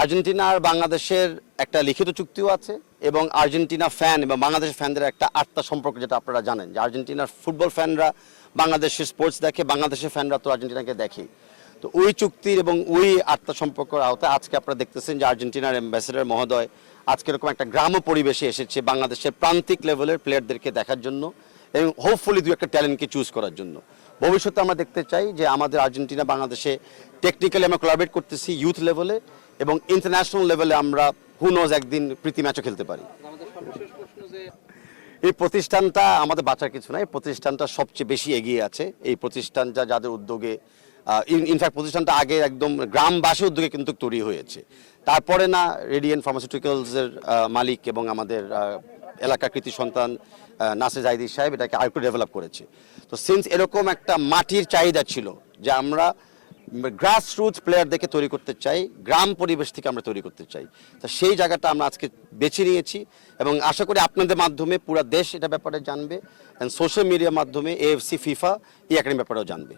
Argentina আর বাংলাদেশের একটা লিখিত চুক্তিও আছে এবং আর্জেন্টিনা ফ্যান এবং বাংলাদেশের ফ্যানদের একটা আত্মা সম্পর্ক, যেটা আপনারা জানেন যে আর্জেন্টিনার ফুটবল ফ্যানরা বাংলাদেশের স্পোর্টস দেখে, বাংলাদেশের ফ্যানরা তো আর্জেন্টিনাকে দেখে। তো ওই চুক্তির এবং ওই আত্মা সম্পর্কের আওতায় আজকে আপনারা দেখতেছেন যে আর্জেন্টিনার অ্যাম্বাসেডর মহোদয় আজকে এরকম একটা গ্রাম্য পরিবেশে এসেছে বাংলাদেশের প্রান্তিক লেভেলের প্লেয়ারদেরকে দেখার জন্য এবং হোপফুলি দু একটা ট্যালেন্টকে চুজ করার জন্য। ভবিষ্যতে আমরা দেখতে চাই যে আমাদের আর্জেন্টিনা বাংলাদেশে টেকনিক্যালি আমরা কোলাবরেট করতেছি ইউথ লেভেলে এবং ইন্টারন্যাশনাল লেভেলে আমরা হু নোজ একদিন প্রীতি ম্যাচও খেলতে পারি। এই প্রতিষ্ঠানটা আমাদের বাঁচার কিছু না, এই প্রতিষ্ঠানটা সবচেয়ে বেশি এগিয়ে আছে। এই প্রতিষ্ঠানটা যাদের উদ্যোগে ইনফ্যাক্ট প্রতিষ্ঠানটা আগে একদম গ্রামবাসী উদ্যোগে কিন্তু তৈরি হয়েছে, তারপরে না রেডিয়েন্ট ফার্মাসিউটিক্যালসের মালিক এবং আমাদের এলাকার কৃতি সন্তান নাসির জাহিদি সাহেব এটাকে আরেকটু ডেভেলপ করেছে। তো সিন্স এরকম একটা মাটির চাহিদা ছিল যে আমরা গ্রাস রুটস প্লেয়ারদেরকে তৈরি করতে চাই, গ্রাম পরিবেশ থেকে আমরা তৈরি করতে চাই, তো সেই জায়গাটা আমরা আজকে বেছে নিয়েছি এবং আশা করি আপনাদের মাধ্যমে পুরো দেশ এটা ব্যাপারে জানবে, সোশ্যাল মিডিয়ার মাধ্যমে AFC FIFA এই একাডেমি ব্যাপারেও জানবে।